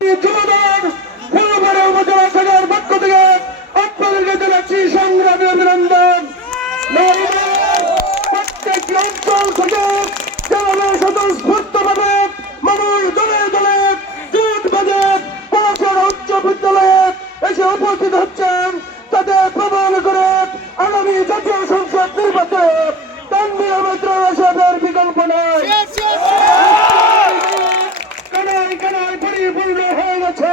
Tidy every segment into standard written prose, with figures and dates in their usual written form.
যুবদল ফুলবাড়ি উপজেলা শাখার পক্ষ থেকে আপনাদেরকে জানাচ্ছি সংগ্রামী অভিনন্দন। প্রত্যেকটি অঞ্চল থেকে যেভাবে স্বতঃস্ফূর্তভাবে মানুষ দলে দলে জোট বেঁধে পড়াশোনা উচ্চ বিদ্যালয়ে এসে উপস্থিত হচ্ছেন, তাদের প্রমাণ করে আগামী জাতীয় সংসদ নির্বাচনে তানভীর আহমেদ সাহেবের বিকল্প নয়। পরিপূর্ণ হয়ে গেছে।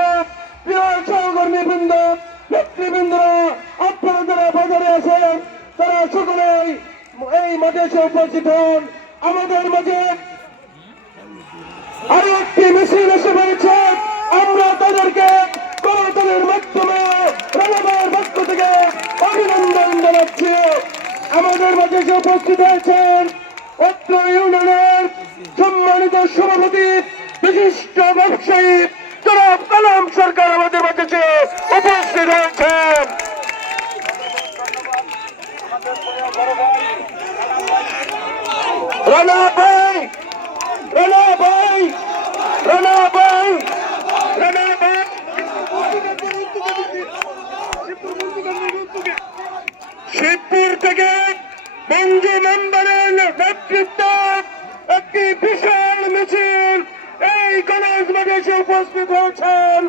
প্রিয় সহকর্মীবৃন্দ, নেতৃবৃন্দ, আপনারা যারা বাজারে আসেন তারা সকলেই এই মাঠে এসে উপস্থিত হন। আমাদের মাঝে আরো একটি মিছিল এসে পড়েছে। আমরা তাদেরকে করতালির মাধ্যমে রানাদার পক্ষ থেকে অভিনন্দন জানাচ্ছি। আমাদের মাঝে এসে উপস্থিত হয়েছেন অত্র ইউনিয়নের সম্মানিত সভাপতি বিশিষ্ট ব্যবসায়ী জনাব কালাম সরকার আমাদের মাঝে উপস্থিত হয়েছেন। রানা ভাই, রানা ভাই, রানা ভাই, রানা ভাই, শিবপুর থেকে বঙ্গি মেম্বারের নেতৃত্ব একটি বিশাল মিছিল এই কলেজ মাঠে উপস্থিত হয়েছেন।